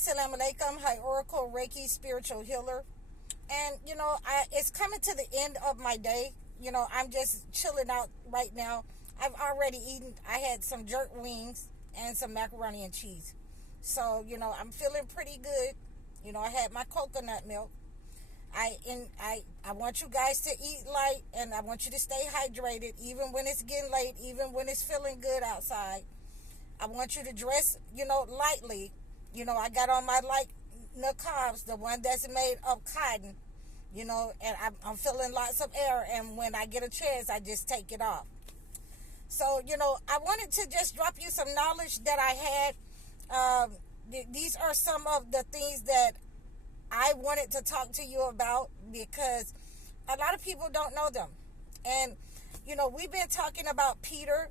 Assalamu alaikum. Hi, Oracle Reiki Spiritual Healer. And, it's coming to the end of my day. I'm just chilling out right now. I've already eaten. I had some jerk wings and some macaroni and cheese. So, I'm feeling pretty good. I had my coconut milk. I want you guys to eat light, and I want you to stay hydrated even when it's getting late, even when it's feeling good outside. I want you to dress, lightly. I got on my light niqabs, the one that's made of cotton, and I'm feeling lots of air, and when I get a chance, I just take it off. So, I wanted to just drop you some knowledge that I had. These are some of the things that I wanted to talk to you about because a lot of people don't know them. And, we've been talking about Peter,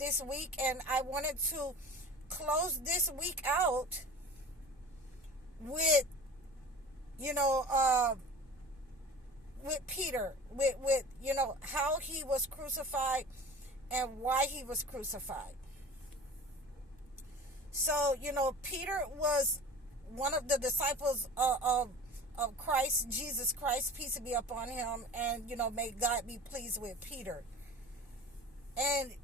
this week, and I wanted to close this week out with, with Peter, with how he was crucified and why he was crucified. So, Peter was one of the disciples of Christ, Jesus Christ, peace be upon him, and, may God be pleased with Peter. And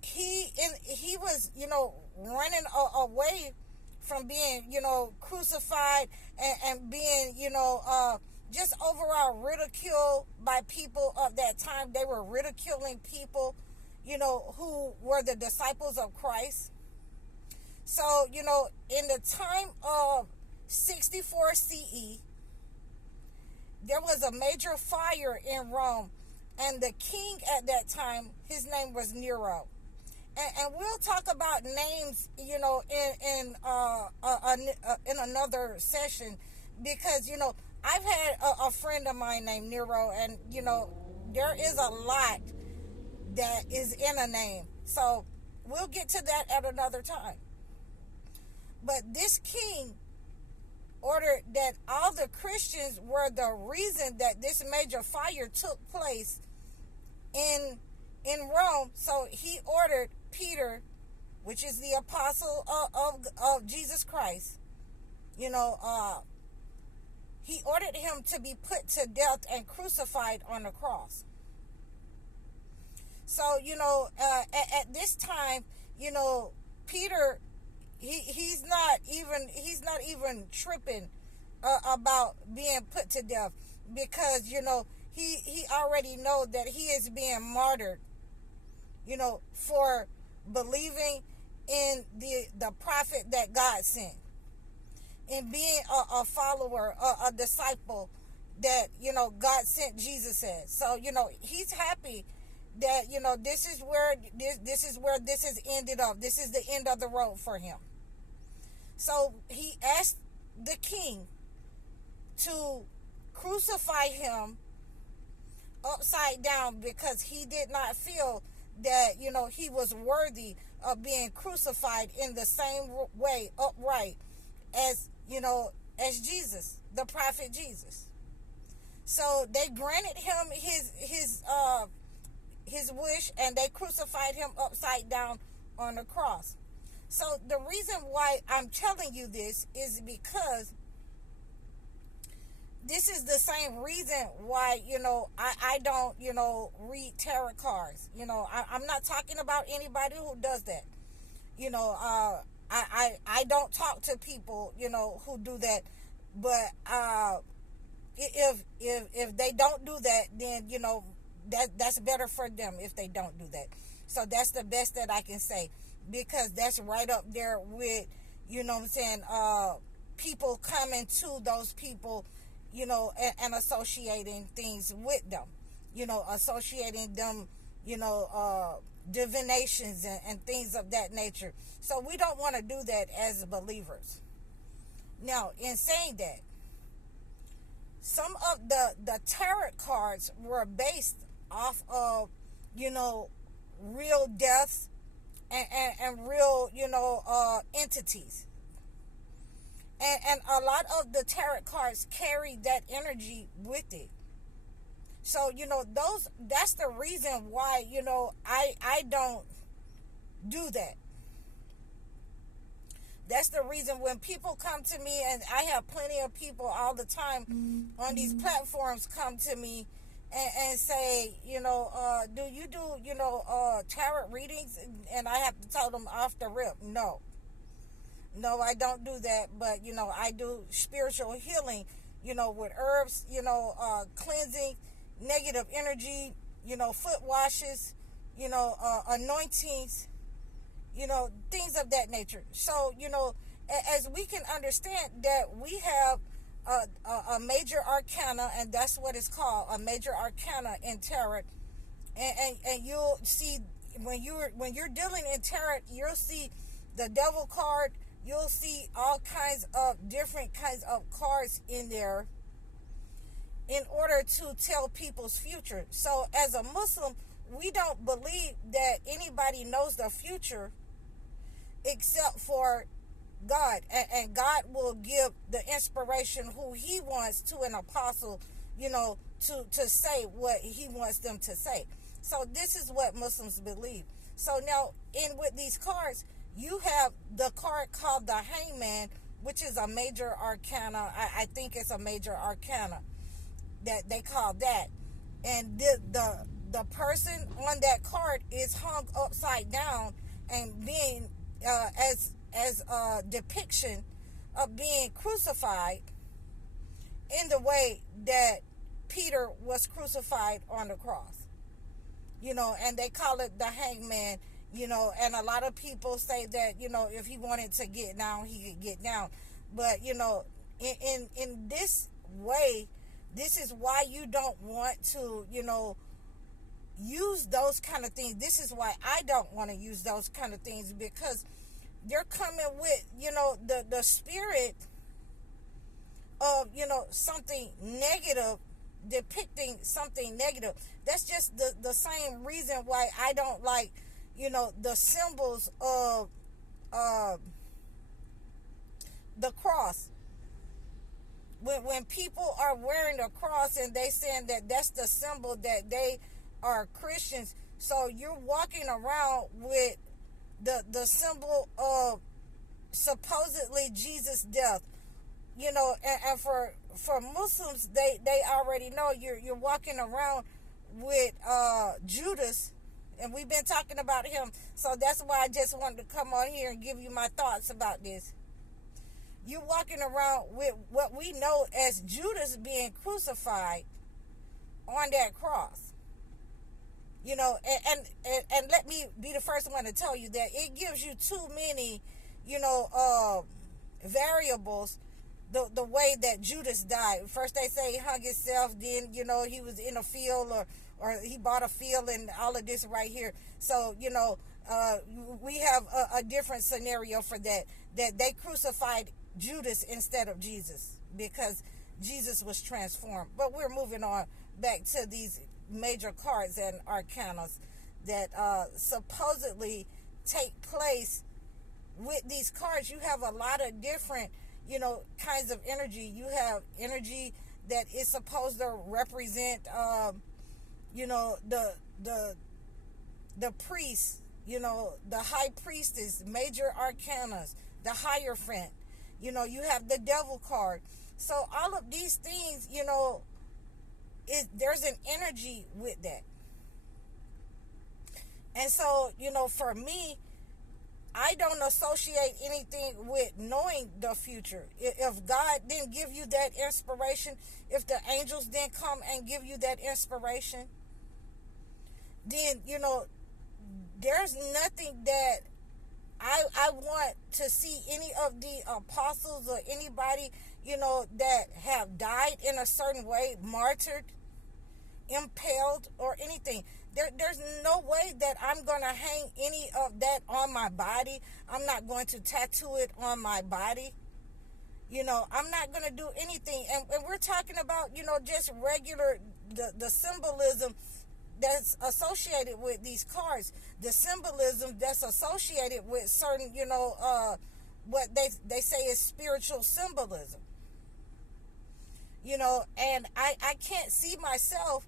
he was, running away from being, crucified and being, just overall ridiculed by people of that time. They were ridiculing people, who were the disciples of Christ. So, in the time of 64 CE, there was a major fire in Rome, and the king at that time, his name was Nero. And we'll talk about names, in another session, because, I've had a friend of mine named Nero, and, there is a lot that is in a name. So we'll get to that at another time. But this king ordered that all the Christians were the reason that this major fire took place in Rome. So he ordered Peter, which is the apostle of Jesus Christ, he ordered him to be put to death and crucified on the cross. So, at this time, Peter, he's not even tripping about being put to death, because he already know that he is being martyred, for believing in the prophet that God sent, and being a follower, a disciple that God sent Jesus as. So he's happy that this is where this has ended up. This is the end of the road for him. So he asked the king to crucify him upside down, because he did not feel that he was worthy of being crucified in the same way, upright, as as Jesus, the prophet Jesus. So they granted him his wish, and they crucified him upside down on the cross. So the reason why I'm telling you this is because this is the same reason why, I don't, read tarot cards. I'm not talking about anybody who does that. I don't talk to people, who do that. But if they don't do that, then, that's better for them if they don't do that. So that's the best that I can say, because that's right up there with, people coming to those people, and associating things with them, associating them, divinations and things of that nature. So we don't want to do that as believers. Now, in saying that, some of the tarot cards were based off of, real deaths and real, entities. And a lot of the tarot cards carry that energy with it. So, that's the reason why, I don't do that. That's the reason when people come to me, and I have plenty of people all the time on these platforms come to me and say, do you do, tarot readings? And I have to tell them off the rip, no. No, I don't do that, but, I do spiritual healing, with herbs, cleansing, negative energy, foot washes, anointings, things of that nature. So, as we can understand that we have a major arcana, and that's what it's called, a major arcana in tarot. And you'll see when you're dealing in tarot, you'll see the devil card. You'll see all kinds of different kinds of cards in there in order to tell people's future. So as a Muslim, we don't believe that anybody knows the future except for God. And God will give the inspiration who he wants to an apostle, to say what he wants them to say. So this is what Muslims believe. So now, with these cards, you have the card called the Hangman, which is a major arcana. I think it's a major arcana that they call that. And the person on that card is hung upside down and being as a depiction of being crucified in the way that Peter was crucified on the cross. And they call it the Hangman. And a lot of people say that, if he wanted to get down, he could get down. But, in this way, this is why you don't want to, use those kind of things. This is why I don't want to use those kind of things, because they're coming with, the spirit of, something negative, depicting something negative. That's just the same reason why I don't like, the symbols of the cross. When people are wearing the cross and they saying that that's the symbol that they are Christians, so you're walking around with the symbol of supposedly Jesus' death, and for Muslims, they already know you're walking around with Judas. And we've been talking about him. So that's why I just wanted to come on here and give you my thoughts about this. You're walking around with what we know as Judas being crucified on that cross. And let me be the first one to tell you that it gives you too many, variables, the way that Judas died. First they say he hung himself, then, he was in a field or he bought a field and all of this right here. So, we have a different scenario for that they crucified Judas instead of Jesus because Jesus was transformed. But we're moving on back to these major cards and arcanas that supposedly take place with these cards. You have a lot of different, kinds of energy. You have energy that is supposed to represent the priest, the high priestess, major arcanas, the Hierophant, you have the devil card. So all of these things, there's an energy with that. And so, for me, I don't associate anything with knowing the future. If God didn't give you that inspiration, if the angels didn't come and give you that inspiration, then, there's nothing that I want to see any of the apostles or anybody, that have died in a certain way, martyred, impaled, or anything. There's no way that I'm going to hang any of that on my body. I'm not going to tattoo it on my body. I'm not going to do anything. And we're talking about, just regular, the symbolism that's associated with these cards. The symbolism that's associated with certain, what they say is spiritual symbolism. And I can't see myself,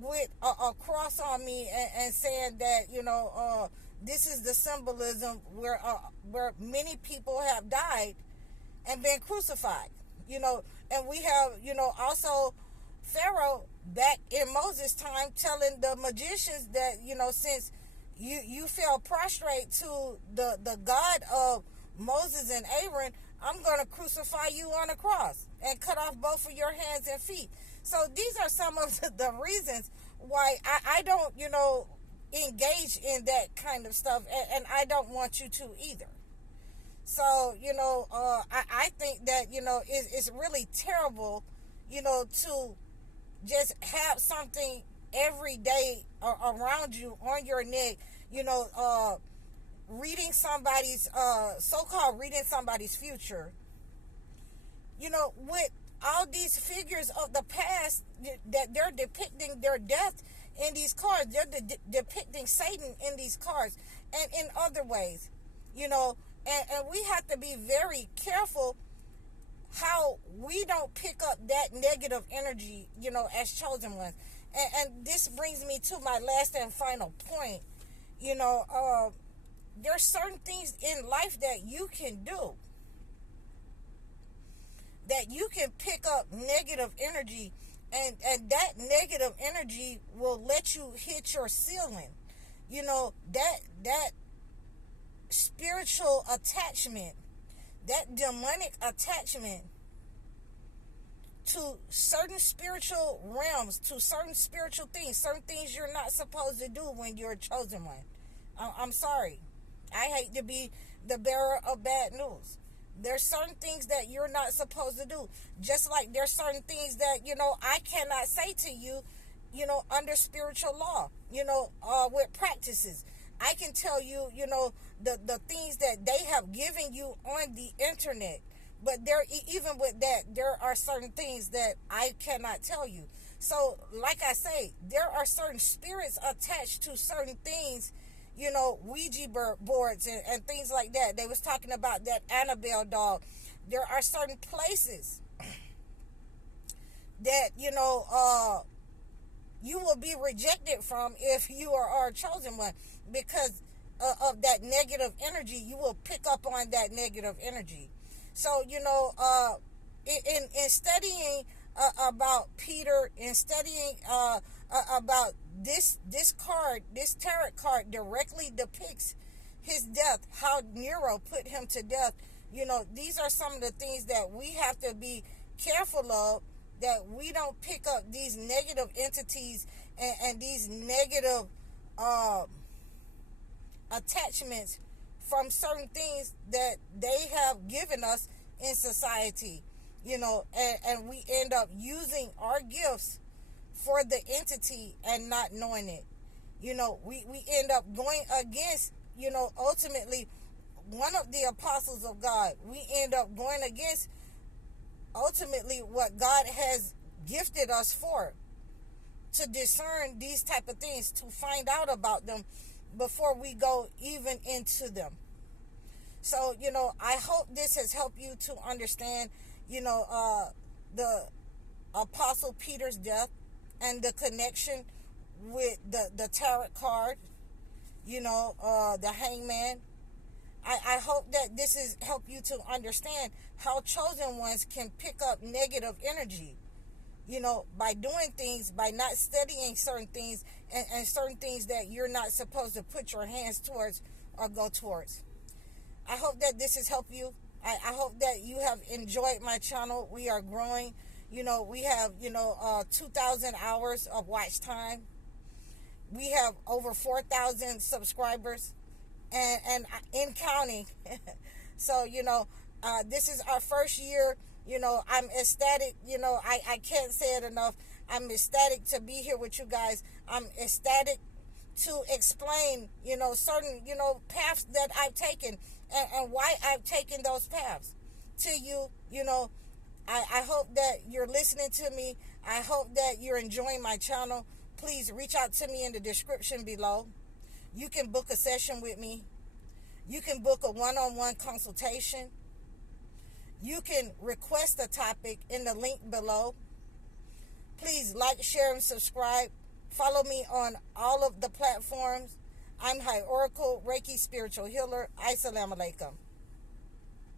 with a cross on me and saying that, this is the symbolism where many people have died and been crucified. And we have, also Pharaoh back in Moses' time telling the magicians that, since you fell prostrate to the God of Moses and Aaron, I'm going to crucify you on a cross and cut off both of your hands and feet. So these are some of the reasons why I don't, engage in that kind of stuff, and I don't want you to either. So, I think that, it's really terrible, to just have something every day around you, on your neck, reading somebody's, so-called reading somebody's future, with all these figures of the past that they're depicting their death in these cards. They're depicting Satan in these cards and in other ways, and we have to be very careful how we don't pick up that negative energy, as chosen ones. And this brings me to my last and final point. There's certain things in life that you can do, that you can pick up negative energy, and that negative energy will let you hit your ceiling. That spiritual attachment, that demonic attachment to certain spiritual realms, to certain spiritual things, certain things you're not supposed to do when you're a chosen one. I'm sorry. I hate to be the bearer of bad news. There's certain things that you're not supposed to do. Just like there's certain things that, I cannot say to you, under spiritual law, with practices. I can tell you, the things that they have given you on the internet. But even with that, there are certain things that I cannot tell you. So, like I say, there are certain spirits attached to certain things, Ouija boards and things like that. They was talking about that Annabelle doll. There are certain places that, you will be rejected from if you are a chosen one, because of that negative energy. You will pick up on that negative energy. So, in studying about Peter, in studying about this card, this tarot card directly depicts his death, how Nero put him to death. These are some of the things that we have to be careful of, that we don't pick up these negative entities and these negative attachments from certain things that they have given us in society, and we end up using our gifts for the entity and not knowing it. We end up going against, ultimately, one of the apostles of God. We end up going against, ultimately, what God has gifted us for, to discern these type of things, to find out about them before we go even into them. So, I hope this has helped you to understand, the Apostle Peter's death and the connection with the tarot card, the hangman. I hope that this has helped you to understand how chosen ones can pick up negative energy, by doing things, by not studying certain things, and certain things that you're not supposed to put your hands towards or go towards. I hope that this has helped you. I hope that you have enjoyed my channel. We are growing. We have, 2,000 hours of watch time. We have over 4,000 subscribers and in counting. So, this is our first year. I'm ecstatic. I can't say it enough. I'm ecstatic to be here with you guys. I'm ecstatic to explain, certain, paths that I've taken and why I've taken those paths to you. I hope that you're listening to me. I hope that you're enjoying my channel. Please reach out to me in the description below. You can book a session with me. You can book a one-on-one consultation. You can request a topic in the link below. Please like, share, and subscribe. Follow me on all of the platforms. I'm High Oracle Reiki Spiritual Healer. Assalamu alaikum.